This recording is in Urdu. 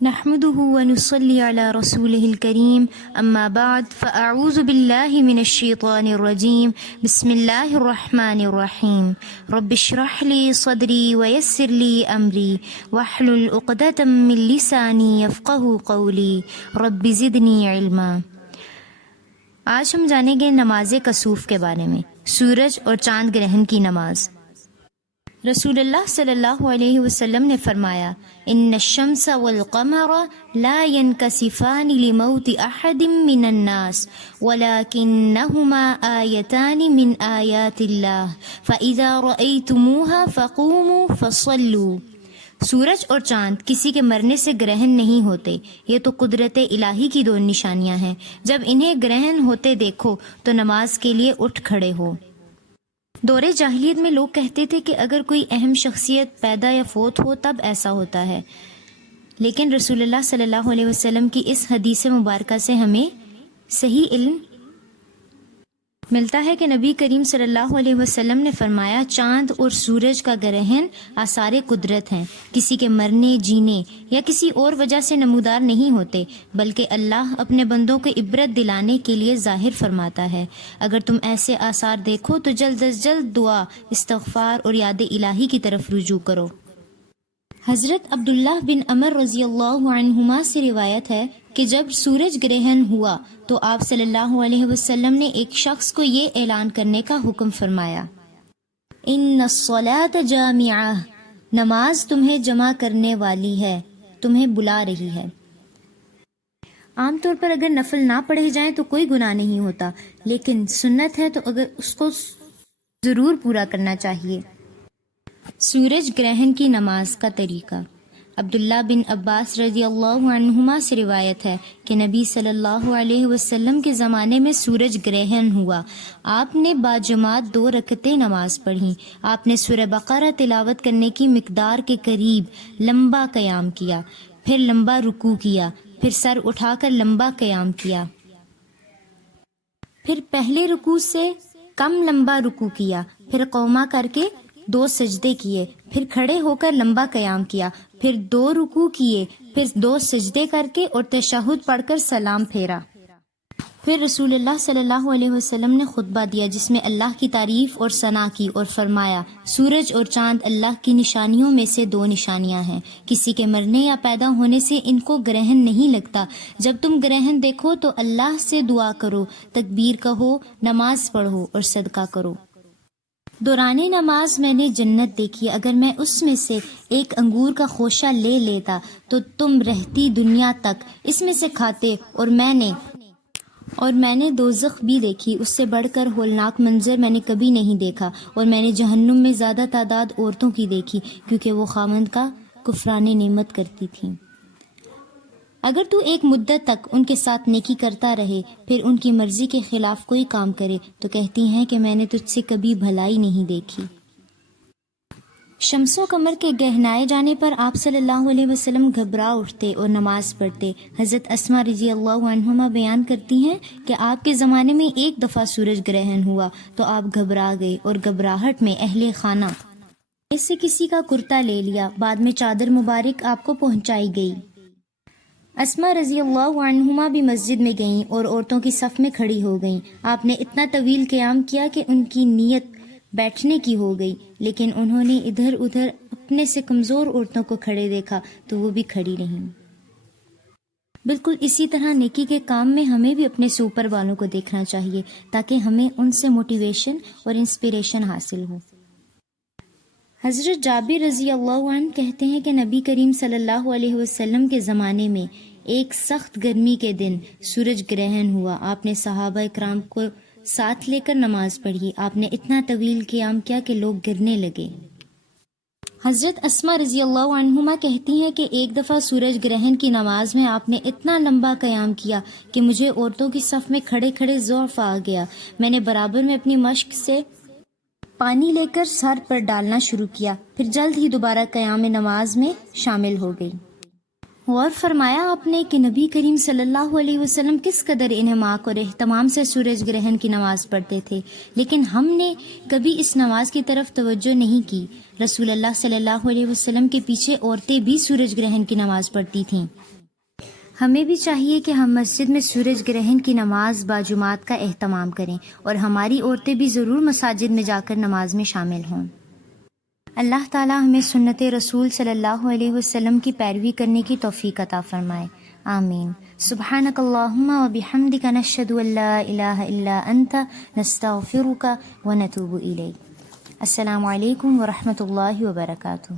نحمده ونصلي على رسوله الكريم أما بعد فأعوذ بالله من الشيطان الرجيم بسم الله الرحمن الرحيم رب اشرح لي صدري ويسر لي أمري واحلل عقدة من لساني يفقهوا قولي رب زدني علما۔ آج ہم جانیں گے نماز کسوف کے بارے میں، سورج اور چاند گرہن کی نماز۔ رسول اللہ صلی اللہ علیہ وسلم نے فرمایا، ان الشمس والقمر لا ينكسفان لموت احد من الناس ولكنهما آیتان من آیات اللہ فاذا رأیتموها فقوموا فصلوا۔ سورج اور چاند کسی کے مرنے سے گرہن نہیں ہوتے، یہ تو قدرت الہی کی دو نشانیاں ہیں۔ جب انہیں گرہن ہوتے دیکھو تو نماز کے لیے اٹھ کھڑے ہو۔ دور جاہلیت میں لوگ کہتے تھے کہ اگر کوئی اہم شخصیت پیدا یا فوت ہو تب ایسا ہوتا ہے، لیکن رسول اللہ صلی اللہ علیہ وسلم کی اس حدیث مبارکہ سے ہمیں صحیح علم ملتا ہے کہ نبی کریم صلی اللہ علیہ وسلم نے فرمایا، چاند اور سورج کا گرہن آثار قدرت ہیں، کسی کے مرنے، جینے یا کسی اور وجہ سے نمودار نہیں ہوتے، بلکہ اللہ اپنے بندوں کو عبرت دلانے کے لیے ظاہر فرماتا ہے۔ اگر تم ایسے آثار دیکھو تو جلد از جلد دعا، استغفار اور یاد الہی کی طرف رجوع کرو۔ حضرت عبداللہ بن عمر رضی اللہ عنہما سے روایت ہے کہ جب سورج گرہن ہوا تو آپ صلی اللہ علیہ وسلم نے ایک شخص کو یہ اعلان کرنے کا حکم فرمایا، ان الصلاۃ جامعہ، نماز تمہیں جمع کرنے والی ہے، تمہیں بلا رہی ہے۔ عام طور پر اگر نفل نہ پڑھے جائیں تو کوئی گناہ نہیں ہوتا، لیکن سنت ہے تو اگر اس کو ضرور پورا کرنا چاہیے۔ سورج گرہن کی نماز کا طریقہ۔ عبداللہ بن عباس رضی اللہ عنہما سے روایت ہے کہ نبی صلی اللہ علیہ وسلم کے زمانے میں سورج گرہن ہوا، آپ نے باجماعت 2 رکعتیں نماز پڑھیں۔ آپ نے سورہ بقرہ تلاوت کرنے کی مقدار کے قریب لمبا قیام کیا، پھر لمبا رکوع کیا، پھر سر اٹھا کر لمبا قیام کیا، پھر پہلے رکوع سے کم لمبا رکوع کیا، پھر قوما کر کے 2 سجدے کیے، پھر کھڑے ہو کر لمبا قیام کیا، پھر 2 رکوع کیے، پھر 2 سجدے کر کے اور تشہد پڑھ کر سلام پھیرا۔ پھر رسول اللہ صلی اللہ علیہ وسلم نے خطبہ دیا جس میں اللہ کی تعریف اور ثنا کی اور فرمایا، سورج اور چاند اللہ کی نشانیوں میں سے 2 نشانیاں ہیں، کسی کے مرنے یا پیدا ہونے سے ان کو گرہن نہیں لگتا۔ جب تم گرہن دیکھو تو اللہ سے دعا کرو، تکبیر کہو، نماز پڑھو اور صدقہ کرو۔ دوران نماز میں نے جنت دیکھی، اگر میں اس میں سے ایک انگور کا خوشہ لے لیتا تو تم رہتی دنیا تک اس میں سے کھاتے، اور میں نے دوزخ بھی دیکھی، اس سے بڑھ کر ہولناک منظر میں نے کبھی نہیں دیکھا، اور میں نے جہنم میں زیادہ تعداد عورتوں کی دیکھی کیونکہ وہ خاوند کا کفران نعمت کرتی تھیں۔ اگر تو ایک مدت تک ان کے ساتھ نیکی کرتا رہے، پھر ان کی مرضی کے خلاف کوئی کام کرے تو کہتی ہیں کہ میں نے تجھ سے کبھی بھلائی نہیں دیکھی۔ شمس و قمر کے گہنائے جانے پر آپ صلی اللہ علیہ وسلم گھبرا اٹھتے اور نماز پڑھتے۔ حضرت اسماء رضی اللہ عنہما بیان کرتی ہیں کہ آپ کے زمانے میں ایک دفعہ سورج گرہن ہوا تو آپ گھبرا گئے اور گھبراہٹ میں اہل خانہ میں سے کسی کا کرتا لے لیا، بعد میں چادر مبارک آپ کو پہنچائی گئی۔ اسماء رضی اللہ عنہما بھی مسجد میں گئیں اور عورتوں کی صف میں کھڑی ہو گئیں۔ آپ نے اتنا طویل قیام کیا کہ ان کی نیت بیٹھنے کی ہو گئی، لیکن انہوں نے ادھر ادھر اپنے سے کمزور عورتوں کو کھڑے دیکھا تو وہ بھی کھڑی نہیں۔ بالکل اسی طرح نیکی کے کام میں ہمیں بھی اپنے سے اوپر والوں کو دیکھنا چاہیے تاکہ ہمیں ان سے موٹیویشن اور انسپریشن حاصل ہو۔ حضرت جابر رضی اللہ عنہ کہتے ہیں کہ نبی کریم صلی اللہ علیہ وسلم کے زمانے میں ایک سخت گرمی کے دن سورج گرہن ہوا، آپ نے صحابہ اکرام کو ساتھ لے کر نماز پڑھی، آپ نے اتنا طویل قیام کیا کہ لوگ گرنے لگے۔ حضرت اسماء رضی اللہ عنہما کہتی ہیں کہ ایک دفعہ سورج گرہن کی نماز میں آپ نے اتنا لمبا قیام کیا کہ مجھے عورتوں کی صف میں کھڑے کھڑے ضعف آ گیا، میں نے برابر میں اپنی مشق سے پانی لے کر سر پر ڈالنا شروع کیا، پھر جلد ہی دوبارہ قیام نماز میں شامل ہو گئی۔ غور فرمایا آپ نے کہ نبی کریم صلی اللہ علیہ وسلم کس قدر انہماک اور اہتمام سے سورج گرہن کی نماز پڑھتے تھے، لیکن ہم نے کبھی اس نماز کی طرف توجہ نہیں کی۔ رسول اللہ صلی اللہ علیہ وسلم کے پیچھے عورتیں بھی سورج گرہن کی نماز پڑھتی تھیں۔ ہمیں بھی چاہیے کہ ہم مسجد میں سورج گرہن کی نماز باجماعت کا اہتمام کریں اور ہماری عورتیں بھی ضرور مساجد میں جا کر نماز میں شامل ہوں۔ اللہ تعالی ہمیں سنت رسول صلی اللہ علیہ وسلم کی پیروی کرنے کی توفیق عطا فرمائے، آمین۔ سبحانک اللہم و بحمدک نشہد ان لا الہ الا انت نستغفرک و نتوب الیک۔ السلام علیکم ورحمۃ اللہ وبرکاتہ۔